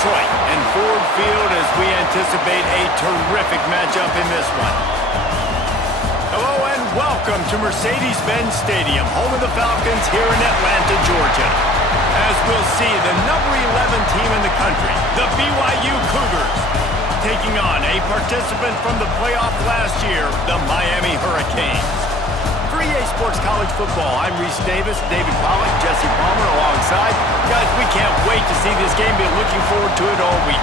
Detroit and Ford Field as we anticipate a terrific matchup in this one. Hello and welcome to Mercedes-Benz Stadium, home of the Falcons here in Atlanta, Georgia. As we'll see, the number 11 team in the country, the BYU Cougars, taking on a participant from the playoff last year, the Miami Hurricanes. For EA Sports College Football, I'm Reese Davis, David Pollack, Jesse Palmer alongside. Guys, we can't wait to see this game. Been looking forward to it all week.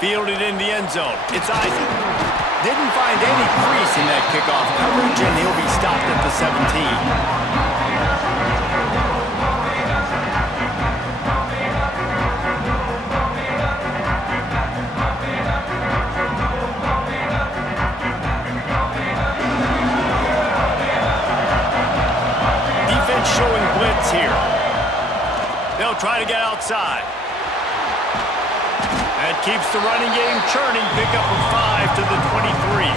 Fielded in the end zone. It's Isaac. Didn't find any crease in that kickoff coverage, and he'll be stopped at the 17. Defense showing blitz here. They'll try to get outside. That keeps the running game churning. Pick up a 5 to the 23.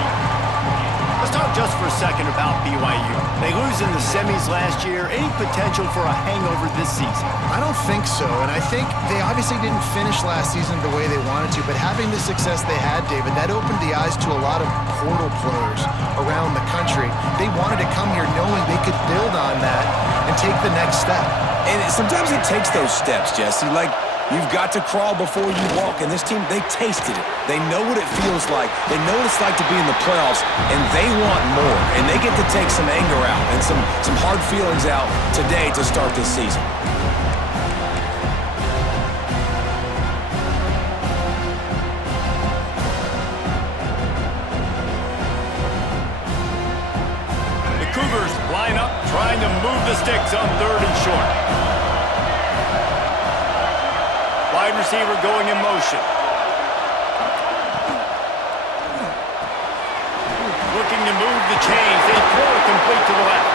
Let's talk just for a second about BYU. They lose in the semis last year. Any potential for a hangover this season? I don't think so, and I think they obviously didn't finish last season the way they wanted to, but having the success they had, David, that opened the eyes to a lot of portal players around the country. They wanted to come here knowing they could build on that and take the next step. And sometimes it takes those steps, Jesse. Like, you've got to crawl before you walk, and this team, they tasted it. They know what it feels like. They know what it's like to be in the playoffs, and they want more. And they get to take some anger out and some hard feelings out today to start this season. The Cougars line up, trying to move the sticks on 3rd and short. Wide receiver going in motion. Looking to move the chains. They throw it complete to the left.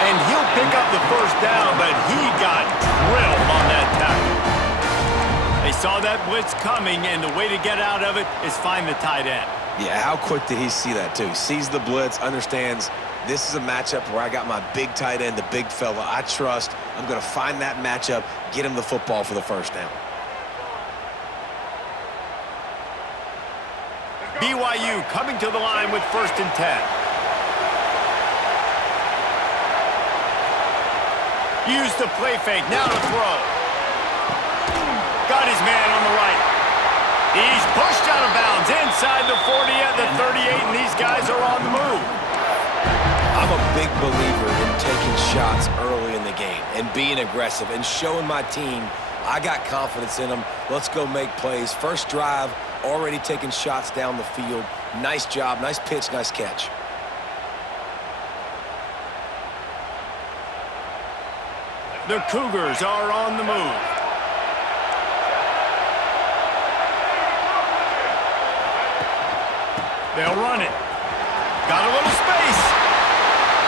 And he'll pick up the first down, but he got drilled on that tackle. They saw that blitz coming, and the way to get out of it is find the tight end. Yeah, how quick did he see that, too? Sees the blitz, understands this is a matchup where I got my big tight end, the big fella I trust. I'm going to find that matchup, get him the football for the first down. BYU coming to the line with 1st and 10. Use the play fake, now to throw. Got his man on the right. He's pushed out of bounds inside the 40 at the 38, and these guys are on the move. I'm a big believer in taking shots early in the game and being aggressive and showing my team I got confidence in them. Let's go make plays. First drive, already taking shots down the field. Nice job, nice pitch, nice catch. The Cougars are on the move. They'll run it. Got a little space.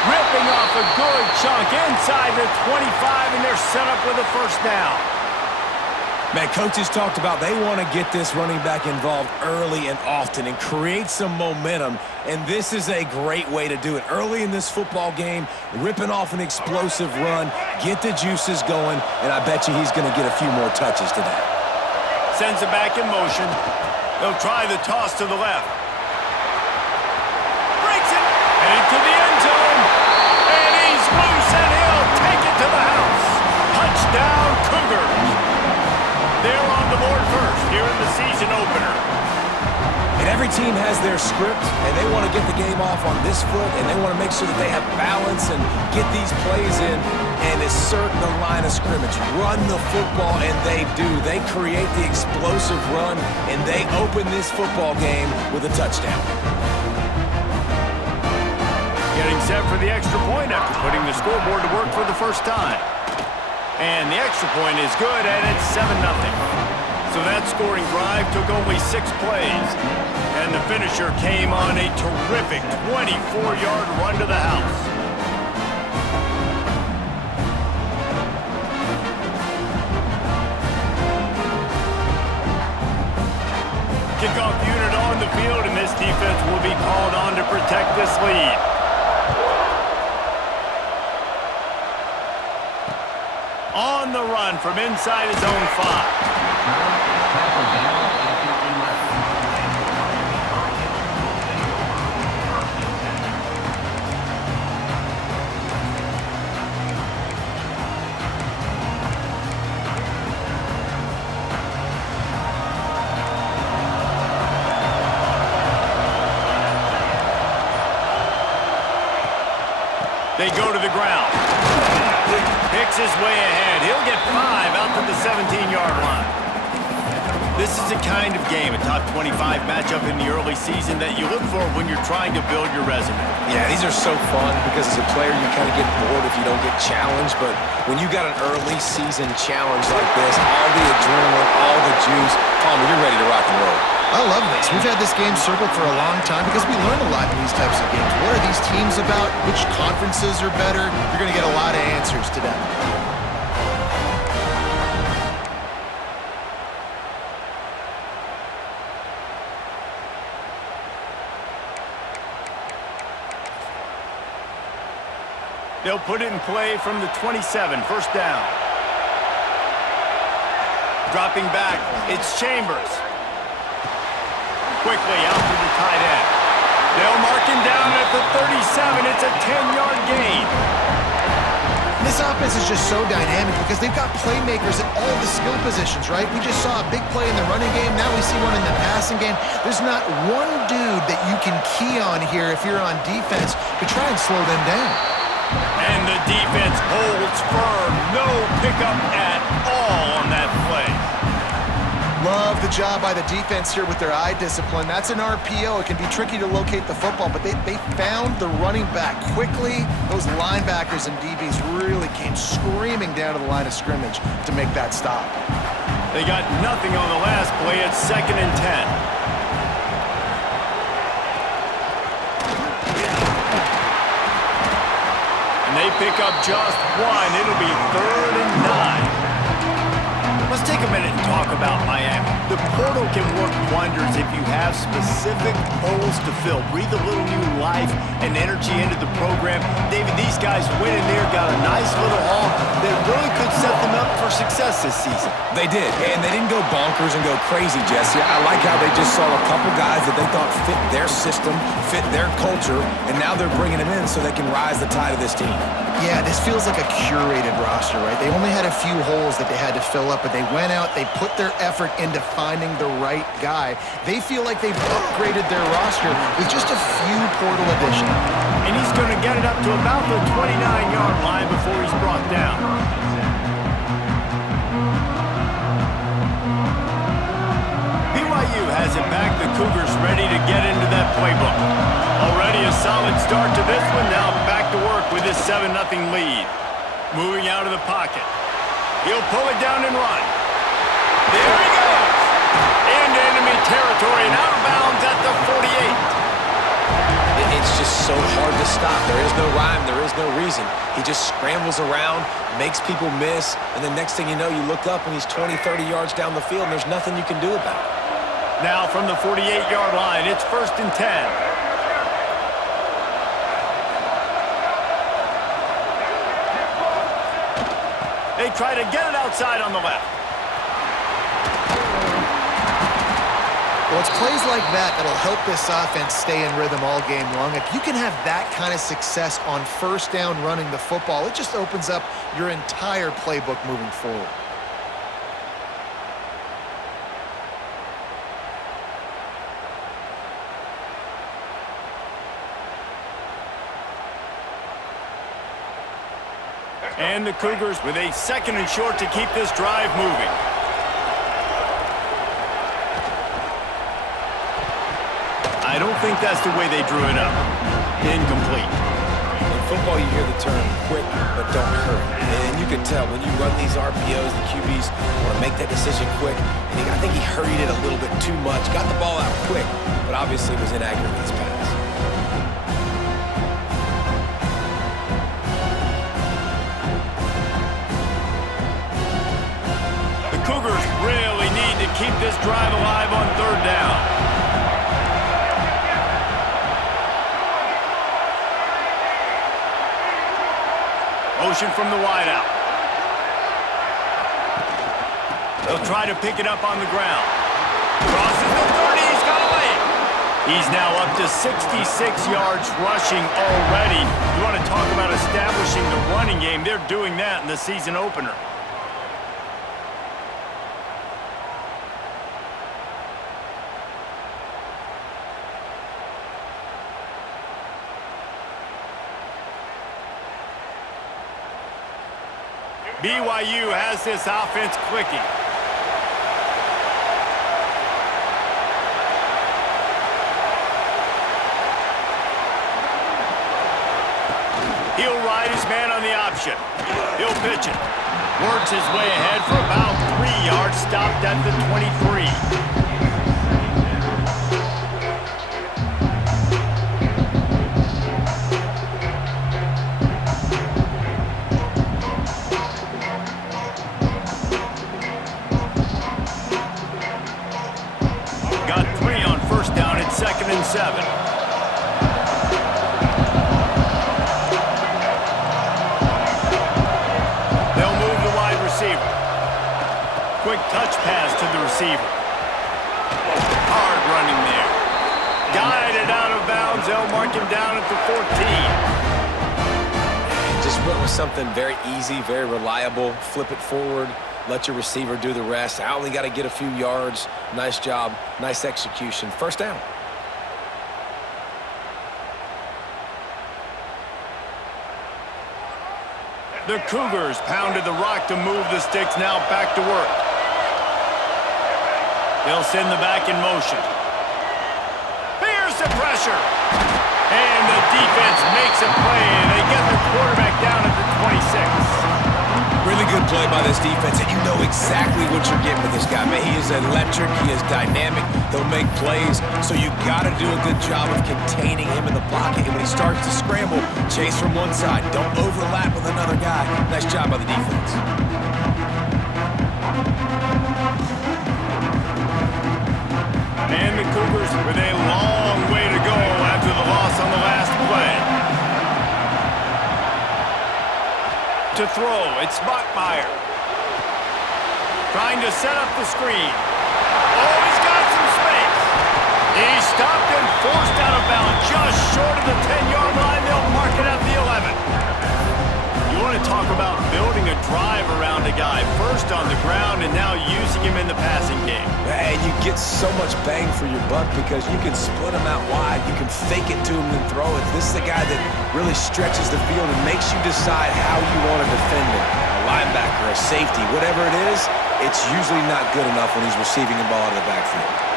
Ripping off a good chunk inside the 25, and they're set up with a first down. Man, coaches talked about they want to get this running back involved early and often and create some momentum, and this is a great way to do it. Early in this football game, ripping off an explosive run, get the juices going, and I bet you he's going to get a few more touches today. Sends it back in motion. They'll try the toss to the left. Breaks it, headed to the end zone, and he's loose, and he'll take it to the house. Touchdown, Cougars. They're on the board first here in the season opener. And every team has their script, and they want to get the game off on this foot, and they want to make sure that they have balance and get these plays in and assert the line of scrimmage. Run the football, and they do. They create the explosive run, and they open this football game with a touchdown. getting set for the extra point after putting the scoreboard to work for the first time. And the extra point is good, and it's 7-0. So that scoring drive took only 6 plays. And the finisher came on a terrific 24-yard run to the house. Kickoff unit on the field, and this defense will be called on to protect this lead. On the run from inside his own 5. They go to the ground. Picks his way ahead. He'll get 5 out to the 17-yard line. This is the kind of game, a top 25 matchup in the early season, that you look for when you're trying to build your resume. Yeah, these are so fun because as a player you kind of get bored if you don't get challenged, but when you got an early season challenge like this, all the adrenaline, all the juice, Palmer, you're ready to rock and roll. I love this. We've had this game circled for a long time because we learn a lot in these types of games. What are these teams about? Which conferences are better? You're going to get a lot of answers today. They'll put it in play from the 27, first down. Dropping back, it's Chambers. Quickly out to the tight end. They'll mark him down at the 37. It's a 10-yard gain. This offense is just so dynamic because they've got playmakers at all the skill positions, right? We just saw a big play in the running game. Now we see one in the passing game. There's not one dude that you can key on here if you're on defense to try and slow them down. And the defense holds firm. No pickup at all on that play. Love the job by the defense here with their eye discipline. That's an RPO. It can be tricky to locate the football, but they found the running back quickly. Those linebackers and DBs really came screaming down to the line of scrimmage to make that stop. They got nothing on the last play. It's 2nd and 10. They pick up just 1. It'll be 3rd and 9. Let's take a minute and talk about Miami. The portal can work wonders if you have specific holes to fill. Breathe a little new life and energy into the program. David, these guys went in there, got a nice little haul that really could set them up for success this season. They did, and they didn't go bonkers and go crazy, Jesse. I like how they just saw a couple guys that they thought fit their system, fit their culture, and now they're bringing them in so they can rise the tide of this team. Yeah, this feels like a curated roster, right? They only had a few holes that they had to fill up, but they went out, they put their effort into finding the right guy. They feel like they've upgraded their roster with just a few portal additions. And he's going to get it up to about the 29-yard line before he's brought down. BYU has it back. The Cougars ready to get into that playbook. Already a solid start to this one. Now back to work with his 7-0 lead. Moving out of the pocket. He'll pull it down and run. There he goes. Into enemy territory and out of bounds at the 48. It's just so hard to stop. There is no rhyme. There is no reason. He just scrambles around, makes people miss, and the next thing you know, you look up and he's 20, 30 yards down the field, and there's nothing you can do about it. Now from the 48-yard line, it's 1st and 10. They try to get it outside on the left. Well, it's plays like that that'll help this offense stay in rhythm all game long. If you can have that kind of success on first down running the football, it just opens up your entire playbook moving forward. And the Cougars with a 2nd and short to keep this drive moving. I don't think that's the way they drew it up. Incomplete. football, you hear the term quick, but don't hurry. And you can tell when you run these RPOs, the QBs want to make that decision quick. And I think he hurried it a little bit too much. Got the ball out quick, but obviously was inaccurate with his pass. The Cougars really need to keep this drive alive on third down. Motion from the wideout. They'll try to pick it up on the ground. Crosses the 30, he's got a lane. He's now up to 66 yards rushing already. You want to talk about establishing the running game? They're doing that in the season opener. BYU has this offense clicking. He'll ride his man on the option. He'll pitch it. Works his way ahead for about 3 yards, stopped at the 23. Got 3 on first down at 2nd and 7. They'll move the wide receiver. Quick touch pass to the receiver. Hard running there. Guided out of bounds. They'll mark him down at the 14. Just went with something very easy, very reliable. Flip it forward. Let your receiver do the rest. I only got to get a few yards. Nice job. Nice execution. First down. The Cougars pounded the rock to move the sticks. Now back to work. They'll send the back in motion. Here's the pressure. And the defense makes a play. They get the quarterback down at the 26. Really good play by this defense, and you know exactly what you're getting with this guy. Man, he is electric. He is dynamic. He'll make plays, so you got to do a good job of containing him in the pocket. And when he starts to scramble, chase from one side. Don't overlap with another guy. Nice job by the defense. And the Cougars with a long way to go after the loss on the last play. To throw, it's Bachmeier. Trying to set up the screen. Oh, he's got some space. He's stopped and forced out of bounds just short of the 10-yard line. They'll mark it at the 11. You want to talk about building a drive around a guy. First on the ground and now using him in the passing game. And you get so much bang for your buck because you can split him out wide. You can fake it to him and throw it. This is a guy that really stretches the field and makes you decide how you want to defend him. A linebacker, a safety, whatever it is, it's usually not good enough when he's receiving the ball out of the backfield.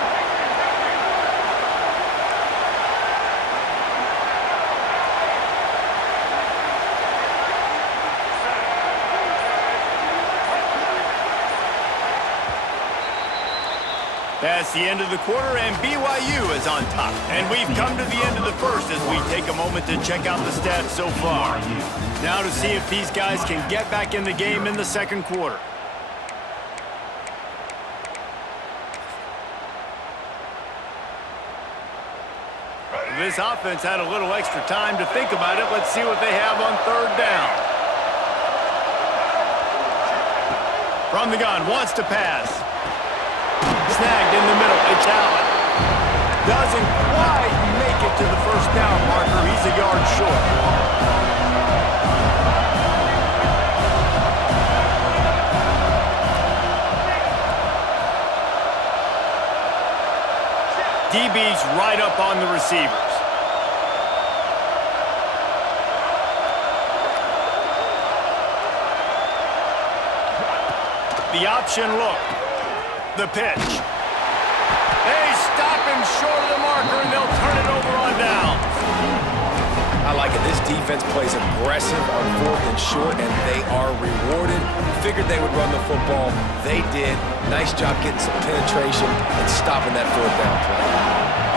That's the end of the quarter, and BYU is on top. And we've come to the end of the first as we take a moment to check out the stats so far. Now to see if these guys can get back in the game in the second quarter. This offense had a little extra time to think about it. Let's see what they have on third down. From the gun, wants to pass. Snagged in the middle. It's Allen. Doesn't quite make it to the first down marker. He's a yard short. DB's right up on the receivers. The option look. The pitch. They stop him short of the marker, and they'll turn it over on downs. I like it. This defense plays aggressive on 4th and short, and they are rewarded. Figured they would run the football. They did. Nice job getting some penetration and stopping that 4th down play.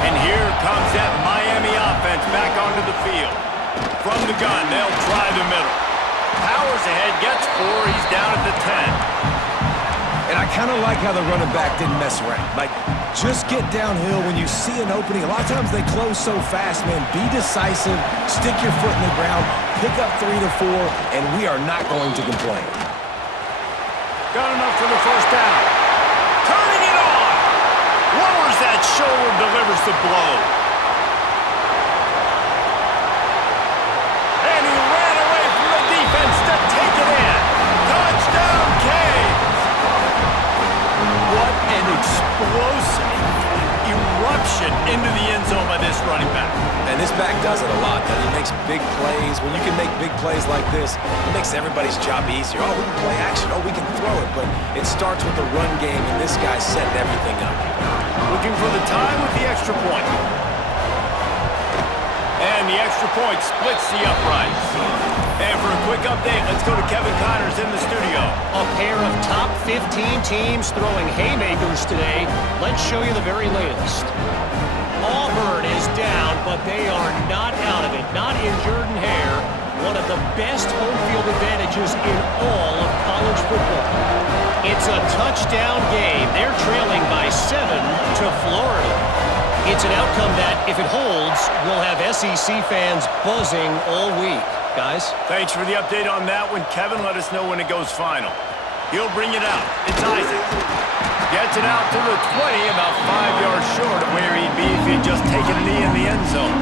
And here comes that Miami offense back onto the field. From the gun, they'll try the middle. Powers ahead, gets 4. He's down at the 10. And I kind of like how the running back didn't mess around. Like, just get downhill when you see an opening. A lot of times they close so fast, man. Be decisive, stick your foot in the ground, pick up 3 to 4, and we are not going to complain. Got enough for the first down. Turning it on. Lowers that shoulder, delivers the blow. And he ran away from the defense to take it in. Touchdown, Canes. What an explosive eruption into the end zone by this running back. And this back does it a lot. That he makes big plays. When you can make big plays like this, it makes everybody's job easier. Oh, we can play action. Oh, we can throw it. But it starts with the run game, and this guy's setting everything up. Looking for the time with the extra point. And the extra point splits the uprights. And for a quick update, let's go to Kevin Connors in the studio. A pair of top 15 teams throwing haymakers today. Let's show you the very latest. Auburn is down, but they are not out of it. Not in Jordan Hare. One of the best home field advantages in all of college football. It's a touchdown game. They're trailing by 7 to Florida. It's an outcome that, if it holds, will have SEC fans buzzing all week. Guys? Thanks for the update on that one. Kevin, let us know when it goes final. He'll bring it out. It's Isaac. Gets it out to the 20, about 5 yards short of where he'd be if he'd just taken a knee in the end zone.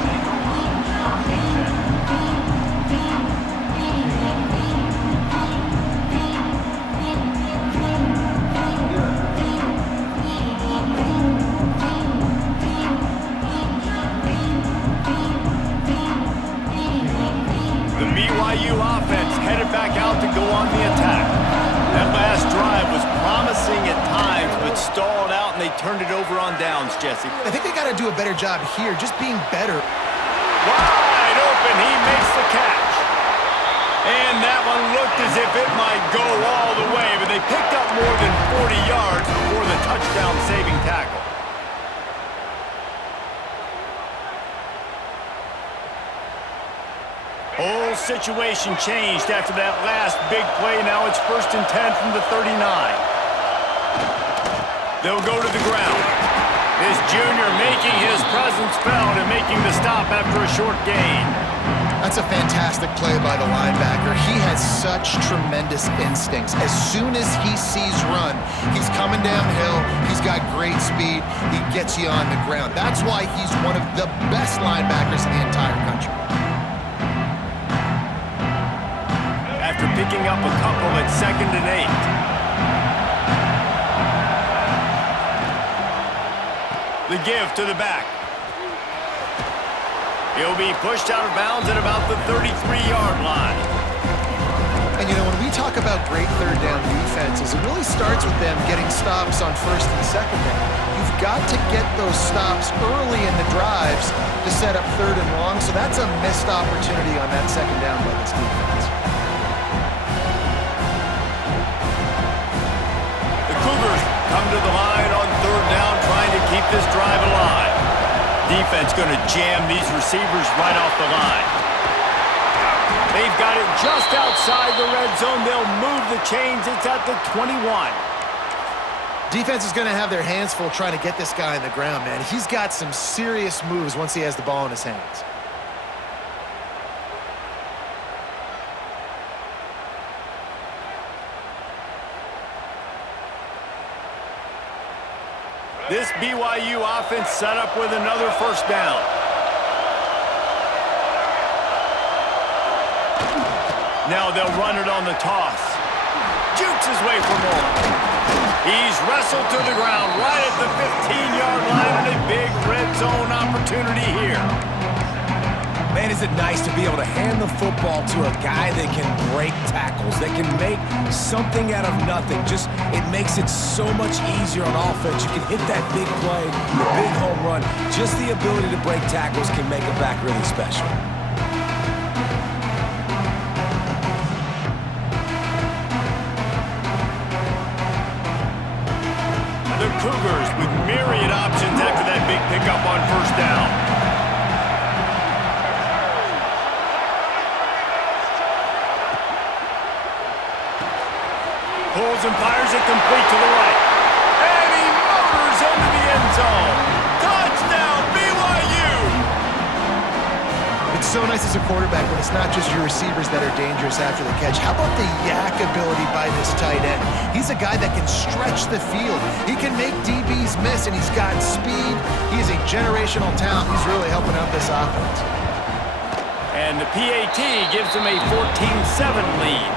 BYU offense headed back out to go on the attack. That last drive was promising at times, but stalled out, and they turned it over on downs, Jesse. I think they got to do a better job here, just being better. Wide open, he makes the catch. And that one looked as if it might go all the way, but they picked up more than 40 yards before the touchdown-saving tackle. Whole situation changed after that last big play. Now it's 1st and 10 from the 39. They'll go to the ground. This junior making his presence felt and making the stop after a short gain. That's a fantastic play by the linebacker. He has such tremendous instincts. As soon as he sees run, he's coming downhill. He's got great speed. He gets you on the ground. That's why he's one of the best linebackers in the entire country. After picking up a couple at 2nd and 8. The give to the back. He'll be pushed out of bounds at about the 33-yard line. And, you know, when we talk about great third down defenses, it really starts with them getting stops on 1st and 2nd down. You've got to get those stops early in the drives to set up 3rd and long, so that's a missed opportunity on that 2nd down by this defense. Cougars come to the line on 3rd down, trying to keep this drive alive. Defense going to jam these receivers right off the line. They've got it just outside the red zone. They'll move the chains. It's at the 21. Defense is going to have their hands full trying to get this guy on the ground, man. He's got some serious moves once he has the ball in his hands. This BYU offense set up with another 1st down. Now they'll run it on the toss. Jukes his way for more. He's wrestled to the ground right at the 15-yard line, and a big red zone opportunity here. Man, is it nice to be able to hand the football to a guy that can break tackles, that can make something out of nothing. Just, it makes it so much easier on offense. You can hit that big play, the big home run. Just the ability to break tackles can make a back really special. Cougars with myriad options after that big pickup on first down. Pulls and fires it complete to the right. And he motors into the end zone. Touchdown, BYU! It's so nice as a quarterback when it's not just your receivers that are dangerous after the catch. How about the yak ability by this tight end? He's a guy that can stretch the field. He can make DBs miss, and he's got speed. He is a generational talent. He's really helping out this offense. And the PAT gives them a 14-7 lead.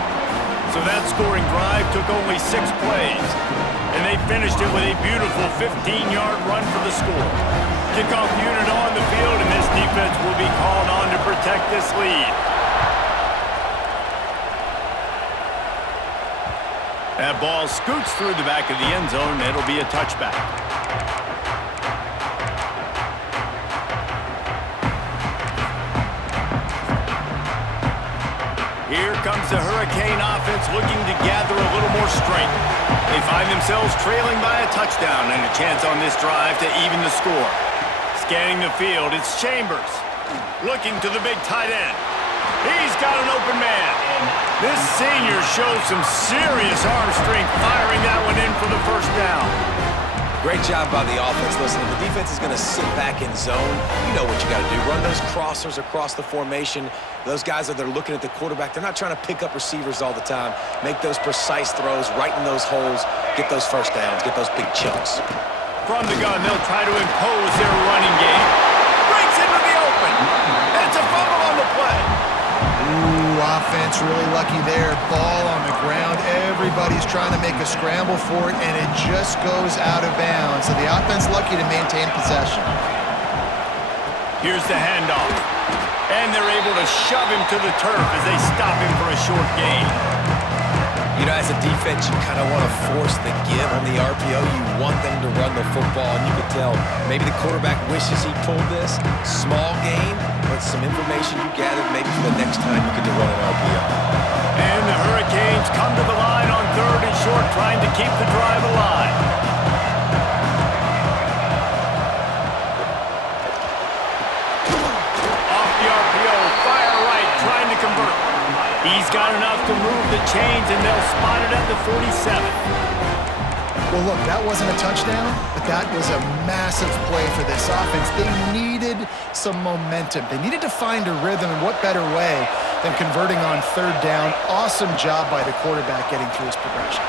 So that scoring drive took only 6 plays. And they finished it with a beautiful 15-yard run for the score. Kickoff unit on the field, and this defense will be called on to protect this lead. That ball scoots through the back of the end zone. It'll be a touchback. Here comes the Hurricane offense looking to gather a little more strength. They find themselves trailing by a touchdown and a chance on this drive to even the score. Scanning the field, it's Chambers. Looking to the big tight end. He's got an open man. This senior shows some serious arm strength firing that one in for the first down. Great job by the offense. Listen, if the defense is going to sit back in zone, you know what you got to do. Run those crossers across the formation. Those guys that are looking at the quarterback, they're not trying to pick up receivers all the time. Make those precise throws right in those holes. Get those first downs. Get those big chunks. From the gun, they'll try to impose their running game. Breaks into the open. It's a fumble on the play. Ooh, offense really lucky there. Ball on the ground. Everybody's trying to make a scramble for it, and it just goes out of bounds. So the offense lucky to maintain possession. Here's the handoff. And they're able to shove him to the turf as they stop him for a short gain. You know, as a defense, you kind of want to force the give on the RPO. You want them to run the football, and you can tell maybe the quarterback wishes he pulled this. Small gain, but some information you gathered maybe for the next time you get to run an RPO. And the Hurricanes come to the line on 3rd and short, trying to keep the drive alive. Off the RPO, fire right, trying to convert. He's got enough to move the chains, and they'll spot it at the 47. Well, look, that wasn't a touchdown, but that was a massive play for this offense. They needed some momentum. They needed to find a rhythm, and what better way than converting on 3rd down. Awesome job by the quarterback getting through his progression.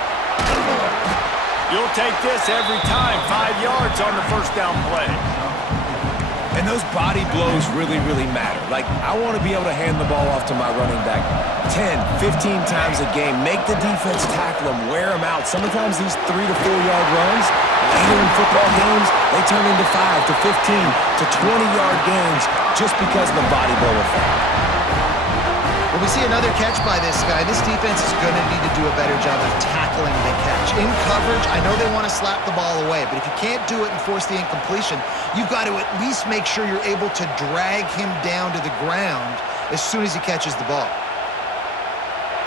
You'll take this every time. 5 yards on the first down play. And those body blows really, really matter. Like, I want to be able to hand the ball off to my running back 10, 15 times a game. Make the defense tackle them, wear them out. Sometimes these 3 to 4 yard runs, later in football games, they turn into 5 to 15 to 20-yard gains just because of the body blow effect. Well, we see another catch by this guy. This defense is going to need to do a better job of tackling the catch. In coverage, I know they want to slap the ball away, but if you can't do it and force the incompletion, you've got to at least make sure you're able to drag him down to the ground as soon as he catches the ball.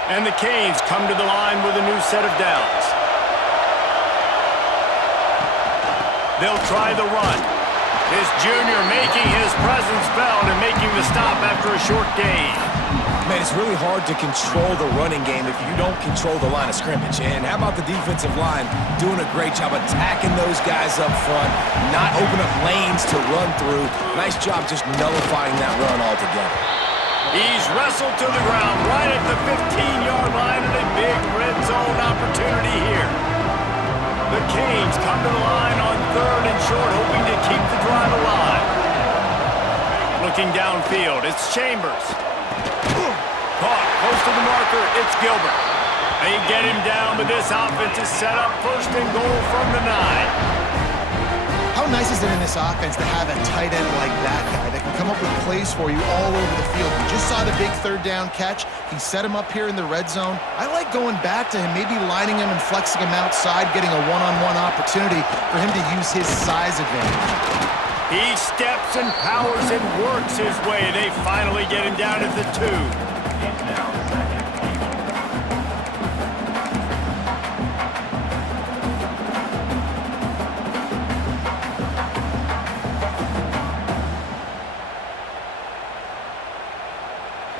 And the Canes come to the line with a new set of downs. They'll try the run. This junior making his presence felt and making the stop after a short gain. Man, it's really hard to control the running game if you don't control the line of scrimmage. And how about the defensive line doing a great job attacking those guys up front, not open up lanes to run through. Nice job just nullifying that run altogether. He's wrestled to the ground right at the 15-yard line, and a big red zone opportunity here. The Canes come to the line on 3rd and short, hoping to keep the drive alive. Looking downfield, it's Chambers. Caught close to the marker, it's Gilbert. They get him down, but this offense is set up 1st and goal from the 9. How nice is it in this offense to have a tight end like that guy that can come up with plays for you all over the field? We just saw the big 3rd down catch. He set him up here in the red zone. I like going back to him, maybe lining him and flexing him outside, getting a one-on-one opportunity for him to use his size advantage. He steps and powers and works his way. They finally get him down at the 2.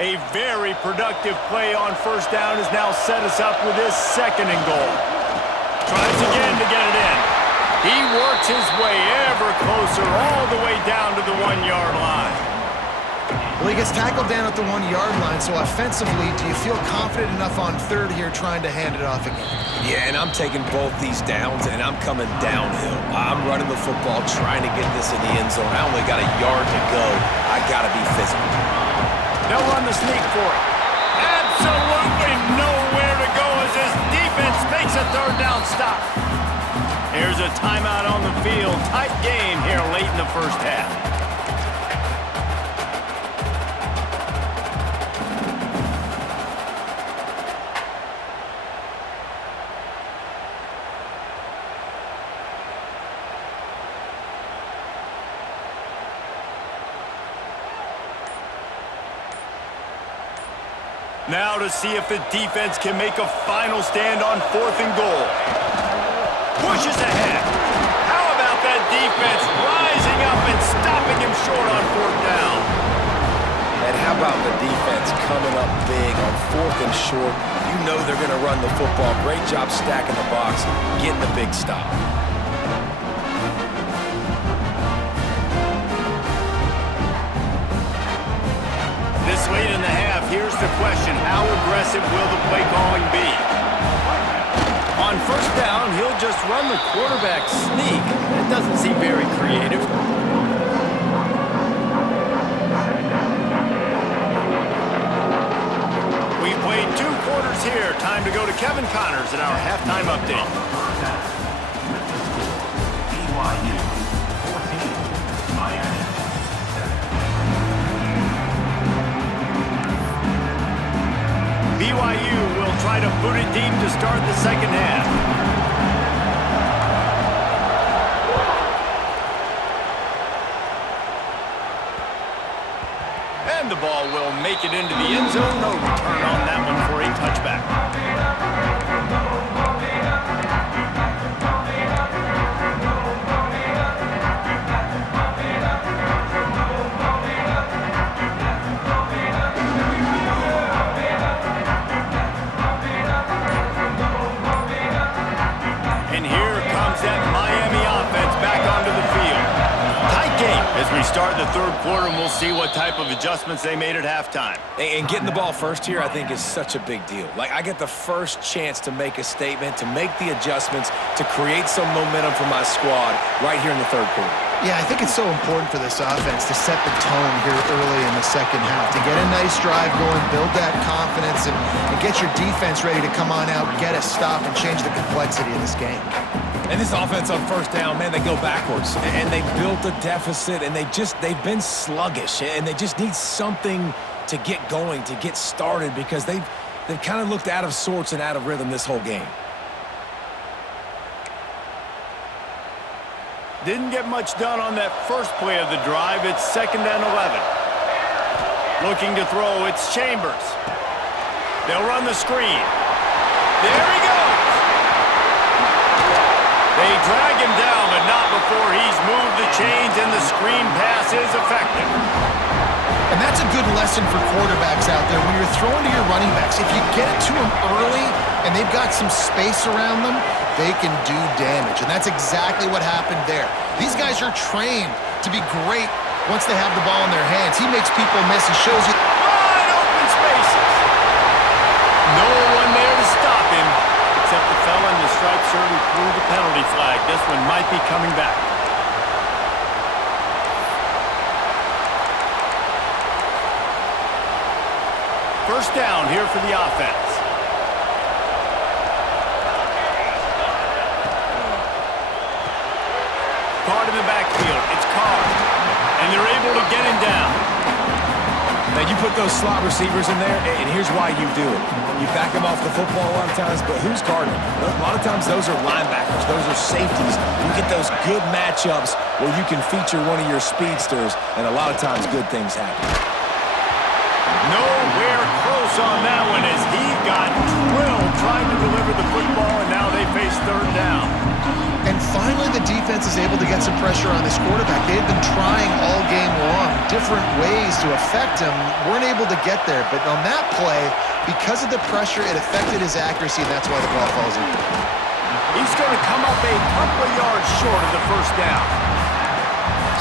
A very productive play on first down has now set us up with this 2nd and goal. Tries again to get it in. He works his way ever closer all the way down to the 1-yard line. Well, he gets tackled down at the 1-yard line, so offensively, do you feel confident enough on 3rd here trying to hand it off again? Yeah, and I'm taking both these downs, and I'm coming downhill. I'm running the football, trying to get this in the end zone. I only got a yard to go. I got to be physical. They'll run the sneak for it. Absolutely nowhere to go as this defense makes a 3rd down stop. Here's a timeout on the field. Tight game here late in the first half. Now to see if the defense can make a final stand on 4th and goal. Pushes ahead. How about that defense rising up and stopping him short on 4th down? And how about the defense coming up big on 4th and short? You know they're going to run the football. Great job stacking the box, getting the big stop. This late in the half, here's the question. How aggressive will the play calling be? On first down, he'll just run the quarterback sneak. That doesn't seem very creative. We've played 2 quarters here. Time to go to Kevin Connors in our halftime update. BYU 14, Miami 7. BYU will try to boot it deep to start the 2nd half. And the ball will make it into the end zone. No return on that one for a touchback. And here comes that Miami offense back onto the field. Tight game as we start the 3rd quarter, and we'll see what type of adjustments they made at halftime. And getting the ball first here, I think, is such a big deal. Like, I get the first chance to make a statement, to make the adjustments, to create some momentum for my squad right here in the 3rd quarter. Yeah, I think it's so important for this offense to set the tone here early in the 2nd half, to get a nice drive going, build that confidence, and get your defense ready to come on out, get a stop, and change the complexity of this game. And this offense on first down, man, they go backwards. And they built a deficit, and they've been sluggish. And they just need something to get going, to get started, because they've kind of looked out of sorts and out of rhythm this whole game. Didn't get much done on that first play of the drive. It's 2nd and 11. Looking to throw, it's Chambers. They'll run the screen. There he goes. They drag him down, but not before he's moved the chains, and the screen pass is effective. And that's a good lesson for quarterbacks out there. When you're throwing to your running backs, if you get it to them early and they've got some space around them, they can do damage. And that's exactly what happened there. These guys are trained to be great once they have the ball in their hands. He makes people miss. He shows you Wide open spaces. No one there to stop him, except the fella in the striped shirt who threw the penalty flag. This one might be coming back. First down here for the offense. Card in the backfield. It's Card. And they're able to get him down. Now, you put those slot receivers in there, and here's why you do it. You back them off the football a lot of times, but who's guarding them? A lot of times those are linebackers. Those are safeties. You get those good matchups where you can feature one of your speedsters, and a lot of times good things happen. Nowhere close on that one as he got drilled trying to deliver the football, and now they face 3rd down. And finally the defense is able to get some pressure on this quarterback. They had been trying all game long, different ways to affect him, weren't able to get there. But on that play, because of the pressure, it affected his accuracy, and that's why the ball falls in. He's going to come up a couple of yards short of the first down.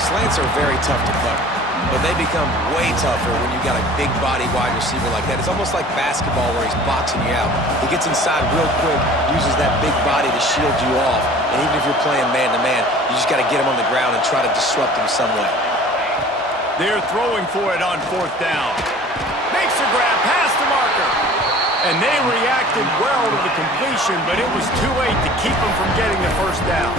Slants are very tough to cover, but they become way tougher when you got a big body wide receiver like that. It's almost like basketball where he's boxing you out. He gets inside real quick, uses that big body to shield you off, and even if you're playing man-to-man, you just got to get him on the ground and try to disrupt him some way. They're throwing for it on fourth down. Makes a grab past the marker. And they reacted well to the completion, but it was too late to keep them from getting the first down.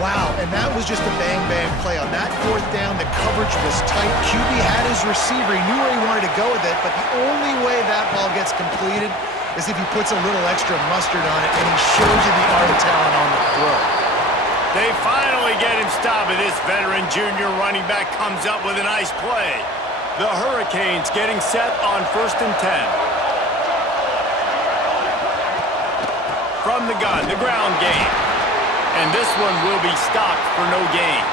Wow, and that was just a bang-bang play. On that fourth down, the coverage was tight. QB had his receiver. He knew where he wanted to go with it, but the only way that ball gets completed is if he puts a little extra mustard on it, and he shows you the arm talent on the throw. They finally get him stopped, and this veteran junior running back comes up with a nice play. The Hurricanes getting set on 1st and 10. From the gun, the ground game. And this one will be stopped for no gain.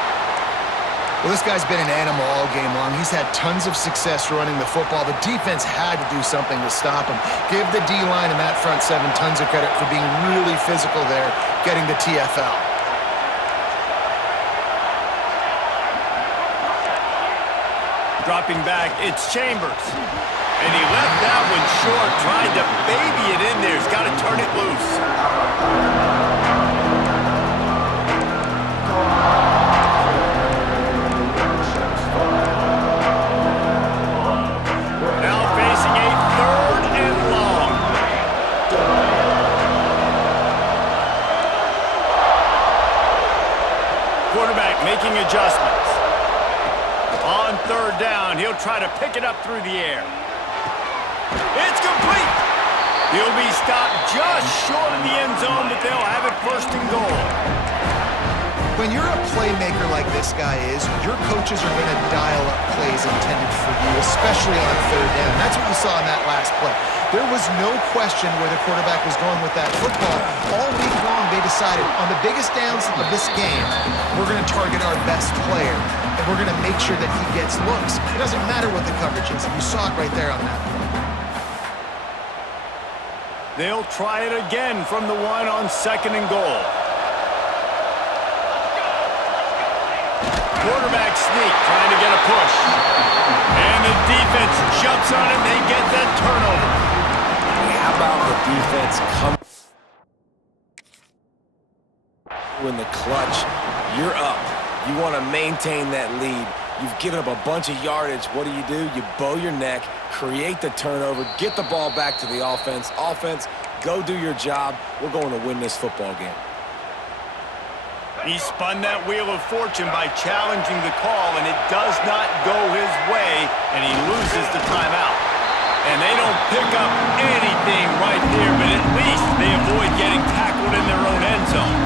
Well, this guy's been an animal all game long. He's had tons of success running the football. The defense had to do something to stop him. Give the D-line and that front seven tons of credit for being really physical there, getting the TFL. Dropping back, it's Chambers. And he left that one short, tried to baby it in there. He's got to turn it loose. Now facing a 3rd and long. Quarterback making adjustments. On 3rd down, he'll try to pick it up through the air. It's complete. He'll be stopped just short of the end zone, but they'll have it 1st and goal. When you're a playmaker like this guy is, your coaches are going to dial up plays intended for you, especially on 3rd down. That's what we saw in that last play. There was no question where the quarterback was going with that football. All week long, they decided on the biggest downs of this game, we're going to target our best player, and we're going to make sure that he gets looks. It doesn't matter what the coverage is. You saw it right there on that play. They'll try it again from the one on 2nd and goal. Quarterback sneak, trying to get a push. And the defense jumps on it. They get that turnover. How about the defense come in the clutch? You're up. You want to maintain that lead. You've given up a bunch of yardage. What do? You bow your neck, create the turnover, get the ball back to the offense. Offense, go do your job. We're going to win this football game. He spun that wheel of fortune by challenging the call, and it does not go his way, and he loses the timeout. And they don't pick up anything right there, but at least they avoid getting tackled in their own end zone.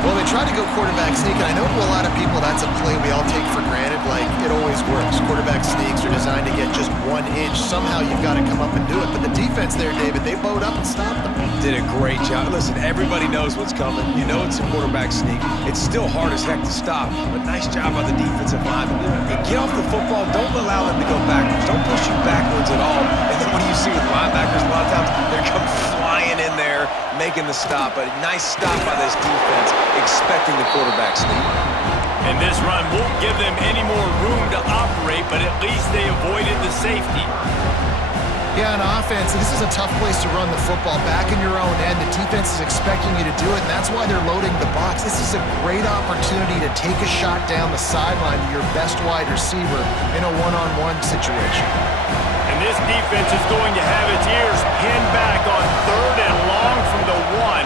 Well, they try to go quarterback sneak, and I know to a lot of people that's a play we all take for granted, like it always works. Quarterback sneaks are designed to get just 1 inch. Somehow you've got to come up and do it. But the defense there, David, they bowed up and stopped them. Did a great job. Listen, everybody knows what's coming. You know it's a quarterback sneak. It's still hard as heck to stop, but nice job by the defensive lineman. Hey, get off the football. Don't allow them to go backwards. Don't push you backwards at all. And then what do you see with linebackers? A lot of times they're come flying in there, making the stop. But a nice stop by this defense, expecting the quarterback sneak. And this run won't give them any more room to operate, but at least they avoided the safety. Yeah, on offense, this is a tough place to run the football. Back in your own end, the defense is expecting you to do it, and that's why they're loading the box. This is a great opportunity to take a shot down the sideline to your best wide receiver in a one-on-one situation. And this defense is going to have its ears pinned back on 3rd and long from the 1.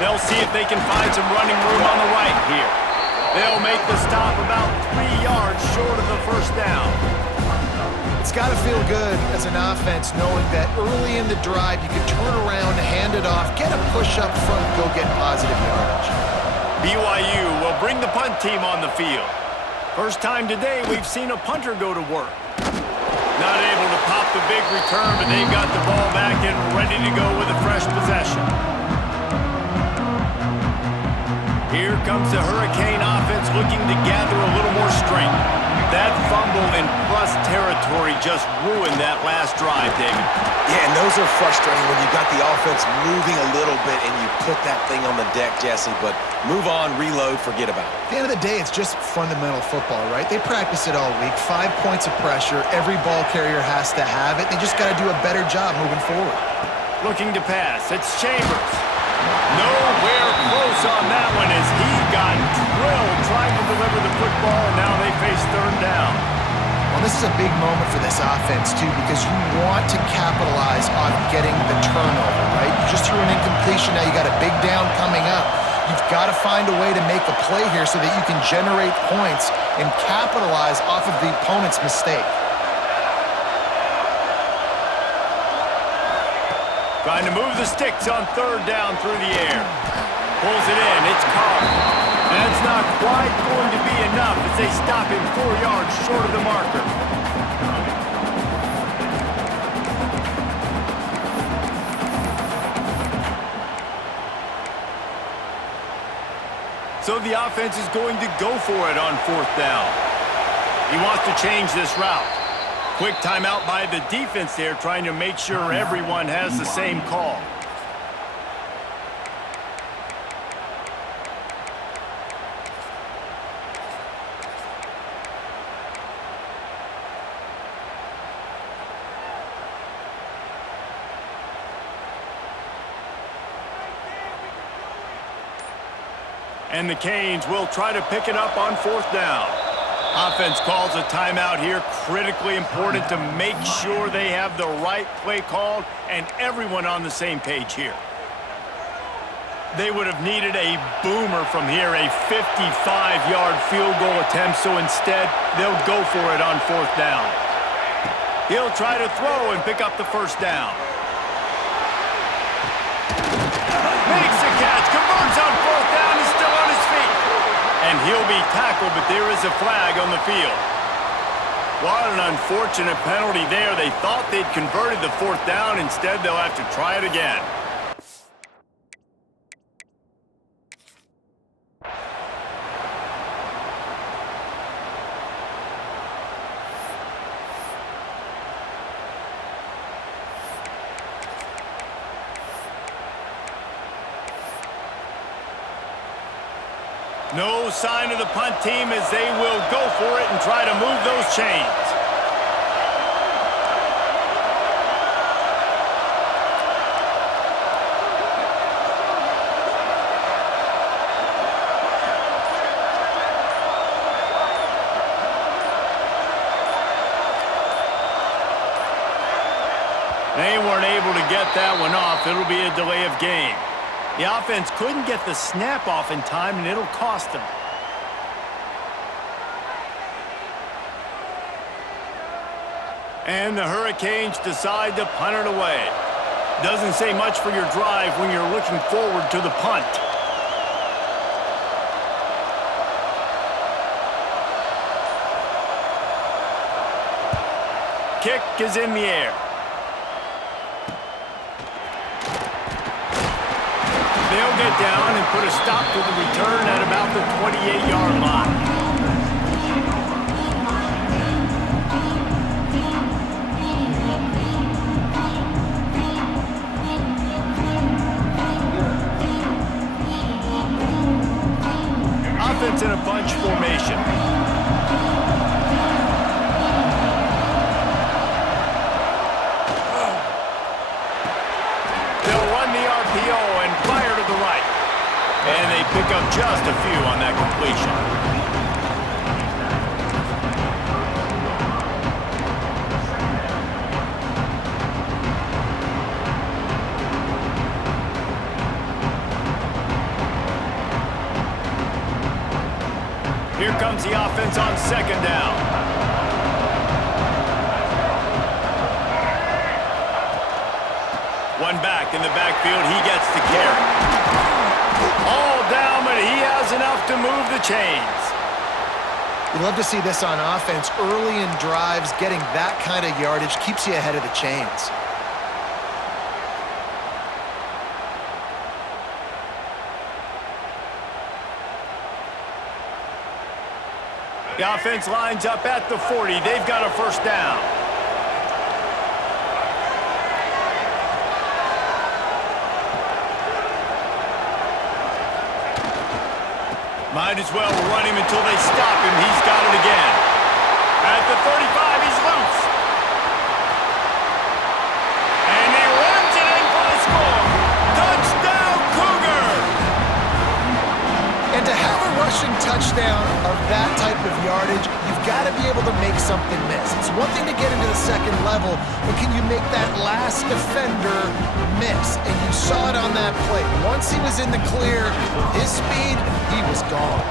They'll see if they can find some running room on the right here. They'll make the stop about 3 yards short of the first down. It's got to feel good as an offense knowing that early in the drive you can turn around, hand it off, get a push up front, go get positive yardage. BYU will bring the punt team on the field. First time today we've seen a punter go to work. Not able to pop the big return, but they've got the ball back and ready to go with a fresh possession. Here comes the Hurricane offense looking to gather a little more strength. That fumble in plus territory just ruined that last drive, David. Yeah, and those are frustrating when you got the offense moving a little bit and you put that thing on the deck, Jesse. But move on, reload, forget about it. At the end of the day, it's just fundamental football, right? They practice it all week. 5 points of pressure. Every ball carrier has to have it. They just got to do a better job moving forward. Looking to pass. It's Chambers. Nowhere close on that one as he got drilled trying to deliver the football, and now they face third down. Well, this is a big moment for this offense, too, because you want to capitalize on getting the turnover, right? You just threw an incompletion. Now you got a big down coming up. You've got to find a way to make a play here so that you can generate points and capitalize off of the opponent's mistake. Trying to move the sticks on third down through the air. Pulls it in. It's Carr. That's not quite going to be enough as they stop him 4 yards short of the marker. So the offense is going to go for it on fourth down. He wants to change this route. Quick timeout by the defense there, trying to make sure everyone has the same call. And the Canes will try to pick it up on fourth down. Offense calls a timeout here. Critically important to make sure they have the right play called and everyone on the same page here. They would have needed a boomer from here, a 55-yard field goal attempt, so instead they'll go for it on fourth down. He'll try to throw and pick up the first down. Makes the catch, converts on fourth down, he's still on his feet. And he'll be tackled, but there is a flag on the field. What an unfortunate penalty there. They thought they'd converted the fourth down. Instead, they'll have to try it again. No sign of the punt team as they will go for it and try to move those chains. They weren't able to get that one off. It'll be a delay of game. The offense couldn't get the snap off in time, and it'll cost them. And the Hurricanes decide to punt it away. Doesn't say much for your drive when you're looking forward to the punt. Kick is in the air. They'll get down and put a stop to the return at about the 28-yard line. Offense in a bunch formation. They'll run the RPO and fire to the right. And they pick up just a few on that completion. Here comes the offense on second down. One back in the backfield. He gets the carry. All down, but he has enough to move the chains. You love to see this on offense. Early in drives, getting that kind of yardage keeps you ahead of the chains. The offense lines up at the 40. They've got a first down. Might as well run him until they stop him. He's got it again. At the 35, he's loose. And he runs it in for the score. Touchdown, Cougar! And to have a rushing touchdown of that type of yardage, you've got to be able to make something miss. It's one thing to get into the second level, but can you make that last defender miss? And you saw it on that play. Once he was in the clear, with his speed, he was gone.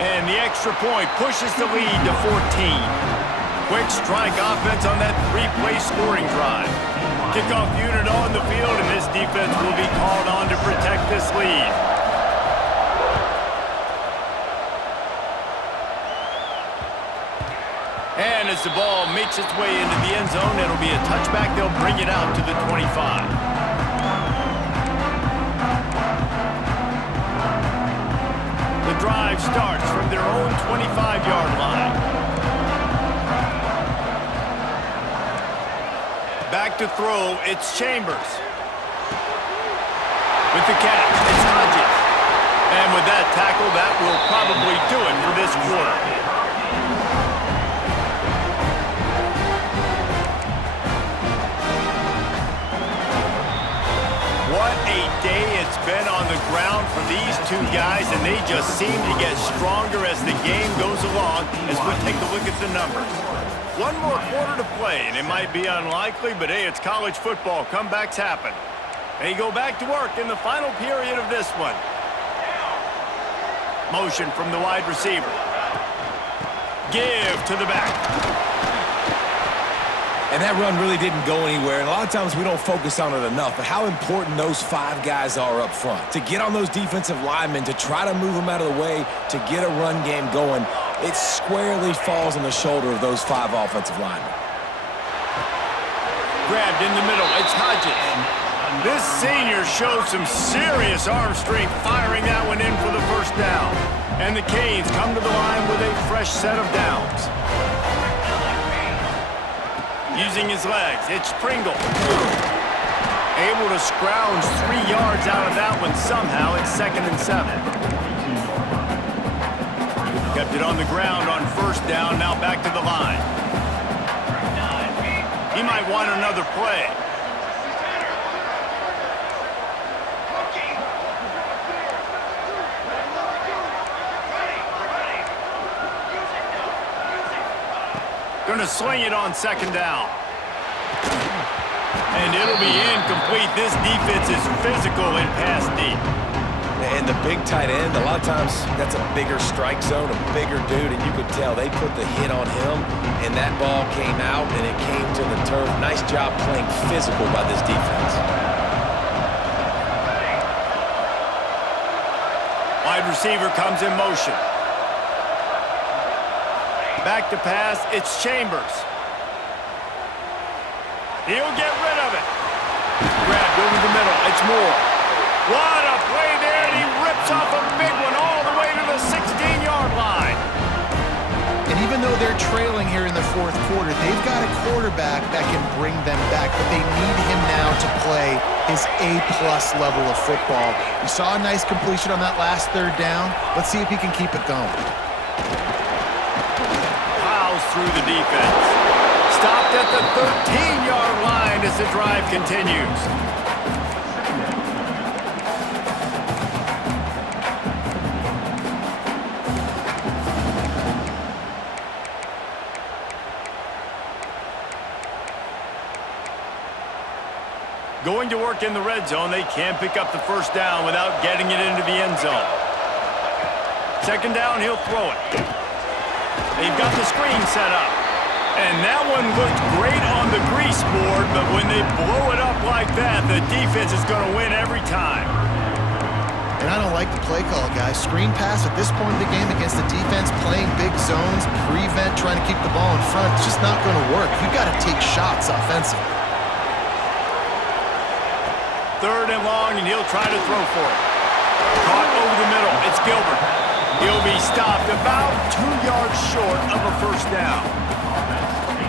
And the extra point pushes the lead to 14. Quick strike offense on that three-play scoring drive. Kickoff unit on the field, and this defense will be called on to protect this lead. And as the ball makes its way into the end zone, it'll be a touchback. They'll bring it out to the 25. The drive starts from their own 25-yard line. Back to throw, it's Chambers. With the catch, it's Hodges. And with that tackle, that will probably do it for this quarter. What a day it's been on the ground for these two guys, and they just seem to get stronger as the game goes along as we take a look at the numbers. One more quarter to play, and it might be unlikely, but hey, it's college football. Comebacks happen. They go back to work in the final period of this one. Motion from the wide receiver. Give to the back. And that run really didn't go anywhere, and a lot of times we don't focus on it enough, but how important those five guys are up front. To get on those defensive linemen, to try to move them out of the way, to get a run game going, it squarely falls on the shoulder of those five offensive linemen. Grabbed in the middle, it's Hodges. This senior showed some serious arm strength firing that one in for the first down. And the Canes come to the line with a fresh set of downs. Using his legs, it's Pringle. Able to scrounge 3 yards out of that one somehow. It's 2nd and 7. Kept it on the ground on first down, now back to the line. He might want another play. Going to sling it on 2nd down. And it'll be incomplete. This defense is physical in pass deep. And the big tight end, a lot of times that's a bigger strike zone, a bigger dude, and you could tell they put the hit on him, and that ball came out, and it came to the turf. Nice job playing physical by this defense. Wide receiver comes in motion. Back to pass, it's Chambers. He'll get rid of it. Grabbed over the middle, it's Moore. What a play there, and he rips off a big one all the way to the 16-yard line. And even though they're trailing here in the fourth quarter, they've got a quarterback that can bring them back, but they need him now to play his A-plus level of football. We saw a nice completion on that last third down. Let's see if he can keep it going. Through the defense. Stopped at the 13-yard line as the drive continues. Going to work in the red zone, they can't pick up the first down without getting it into the end zone. 2nd down, he'll throw it. They've got the screen set up. And that one looked great on the grease board, but when they blow it up like that, the defense is going to win every time. And I don't like the play call, guys. Screen pass at this point of the game against the defense, playing big zones, prevent, trying to keep the ball in front. It's just not going to work. You've got to take shots offensively. 3rd and long, and he'll try to throw for it. Caught over the middle. It's Gilbert. He'll be stopped about 2 yards short of a first down.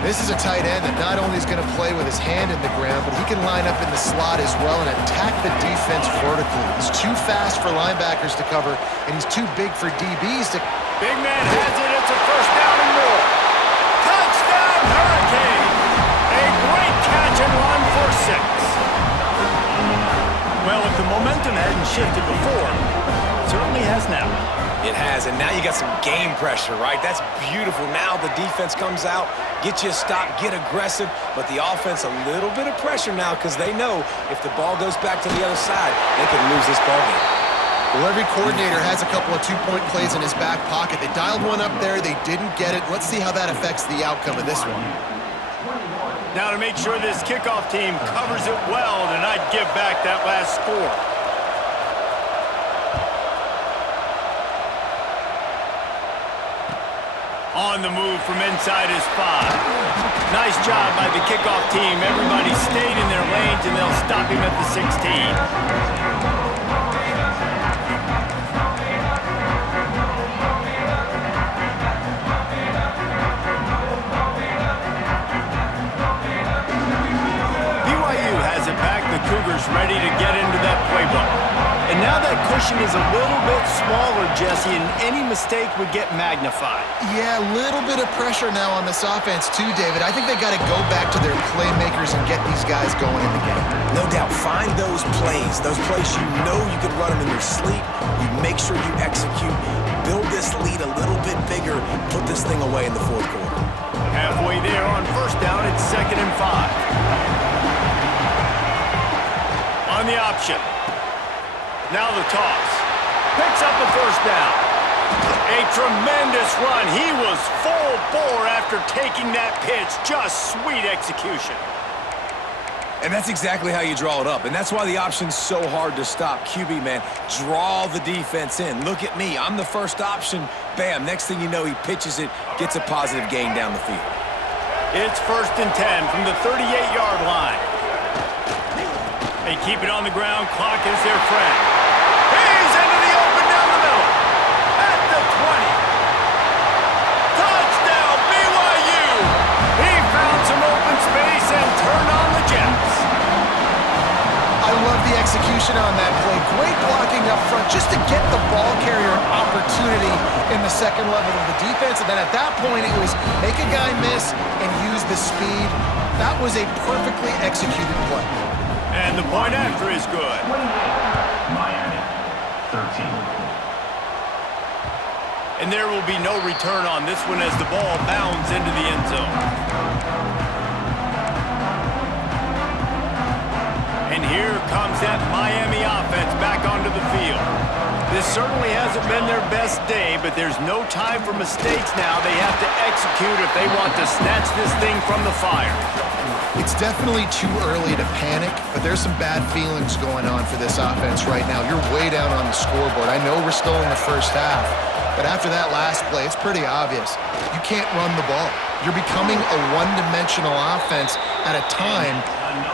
This is a tight end that not only is going to play with his hand in the ground, but he can line up in the slot as well and attack the defense vertically. He's too fast for linebackers to cover, and he's too big for DBs to... Big man has it. It's a first down and more. Touchdown, Hurricanes! A great catch and run for 6. Well, if the momentum hadn't shifted before, it certainly has now. It has, and now you got some game pressure, right? That's beautiful. Now the defense comes out, get you a stop, get aggressive, but the offense a little bit of pressure now because they know if the ball goes back to the other side, they could lose this ball game. Well, every coordinator has a couple of two-point plays in his back pocket. They dialed one up there. They didn't get it. Let's see how that affects the outcome of this one. Now to make sure this kickoff team covers it well, and I'd give back that last score. On the move from inside his 5. Nice job by the kickoff team. Everybody stayed in their lanes, and they'll stop him at the 16. BYU has it back. The Cougars ready to get into that playbook. And now that cushion is a little bit smaller, Jesse, and any mistake would get magnified. Yeah, a little bit of pressure now on this offense too, David. I think they got to go back to their playmakers and get these guys going in the game. No doubt, find those plays you know you can run them in your sleep. You make sure you execute, build this lead a little bit bigger, put this thing away in the fourth quarter. Halfway there on first down, it's 2nd and 5. On the option. Now the toss. Picks up the first down. A tremendous run. He was full bore after taking that pitch. Just sweet execution. And that's exactly how you draw it up. And that's why the option's so hard to stop. QB, man, draw the defense in. Look at me. I'm the first option. Bam. Next thing you know, he pitches it, gets a positive gain down the field. It's 1st and 10 from the 38-yard line. They keep it on the ground. Clock is their friend. He's into the open down the middle. At the 20. Touchdown, BYU! He found some open space and turned on the Jets. I love the execution on that play. Great blocking up front just to get the ball carrier an opportunity in the second level of the defense. And then at that point, it was make a guy miss and use the speed. That was a perfectly executed play. And the point after is good. Miami, 13. And there will be no return on this one as the ball bounds into the end zone. And here comes that Miami offense back onto the field. This certainly hasn't been their best day, but there's no time for mistakes now. They have to execute if they want to snatch this thing from the fire. It's definitely too early to panic, but there's some bad feelings going on for this offense right now. You're way down on the scoreboard. I know we're still in the first half, but after that last play, it's pretty obvious. You can't run the ball. You're becoming a one-dimensional offense at a time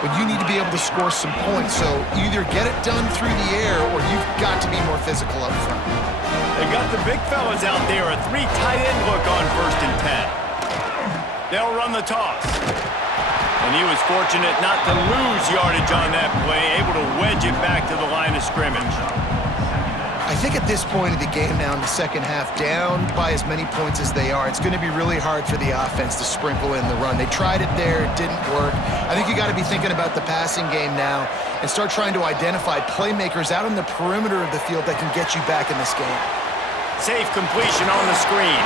when you need to be able to score some points. So either get it done through the air or you've got to be more physical up front. They got the big fellas out there, a 3 tight end look on 1st and 10. They'll run the toss. And he was fortunate not to lose yardage on that play, able to wedge it back to the line of scrimmage. I think at this point of the game now in the second half, down by as many points as they are, it's going to be really hard for the offense to sprinkle in the run. They tried it there, it didn't work. I think you got to be thinking about the passing game now and start trying to identify playmakers out on the perimeter of the field that can get you back in this game. Safe completion on the screen.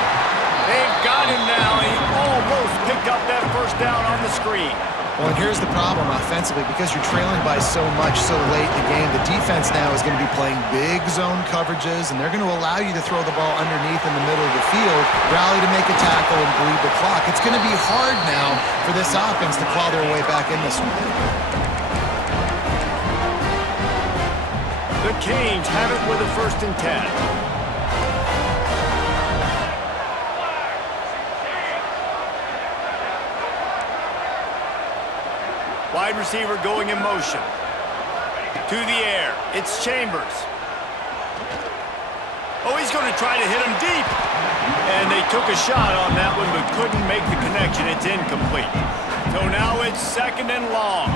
They've got him now, and he almost picked up that first down on the screen. Well, and here's the problem offensively. Because you're trailing by so much so late in the game, the defense now is going to be playing big zone coverages, and they're going to allow you to throw the ball underneath in the middle of the field, rally to make a tackle, and bleed the clock. It's going to be hard now for this offense to claw their way back in this one. The Canes have it with a 1st and 10. Wide receiver going in motion. To the air. It's Chambers. Oh, he's going to try to hit him deep. And they took a shot on that one, but couldn't make the connection. It's incomplete. So now it's 2nd and long.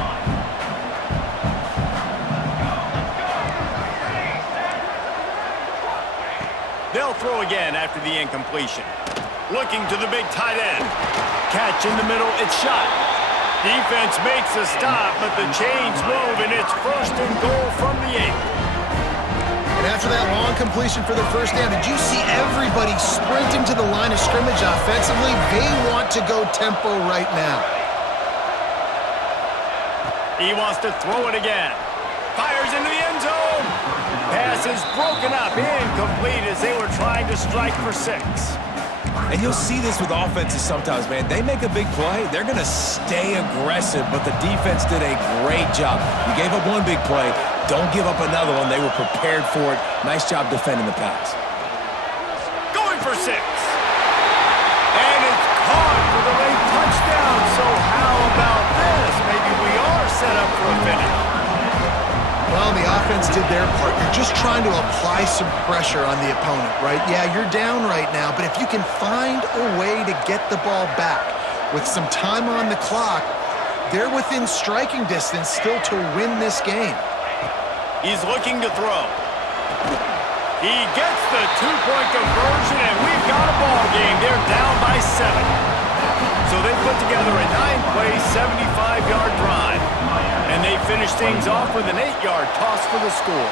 They'll throw again after the incompletion. Looking to the big tight end. Catch in the middle, it's shot. Defense makes a stop, but the chains move, and it's 1st and goal from the 8. And after that long completion for the first down, did you see everybody sprinting to the line of scrimmage offensively? They want to go tempo right now. He wants to throw it again. Fires into the end zone. Pass is broken up, incomplete as they were trying to strike for 6. And you'll see this with offenses sometimes, man. They make a big play, they're going to stay aggressive, but the defense did a great job. You gave up one big play, don't give up another one. They were prepared for it. Nice job defending the pass. Going for 6. And it's caught for the late touchdown. So how about this? Maybe we are set up for a finish. Well, the offense did their part. You're just trying to apply some pressure on the opponent, right? Yeah, you're down right now, but if you can find a way to get the ball back with some time on the clock, they're within striking distance still to win this game. He's looking to throw. He gets the 2-point conversion, and we've got a ball game. They're down by 7. So they put together a 9-play, 75-yard drive. And they finish things off with an 8-yard toss for the score.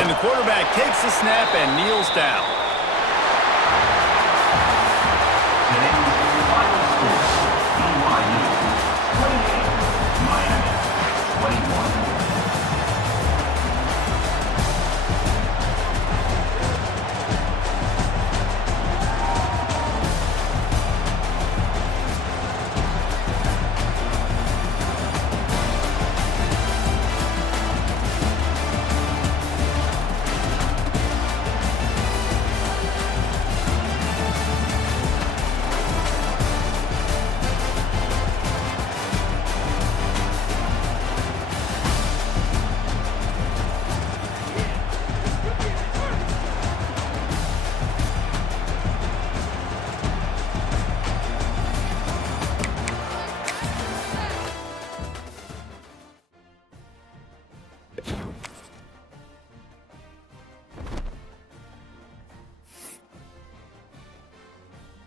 And the quarterback takes the snap and kneels down. Today's final score, BYU 28, Miami 21.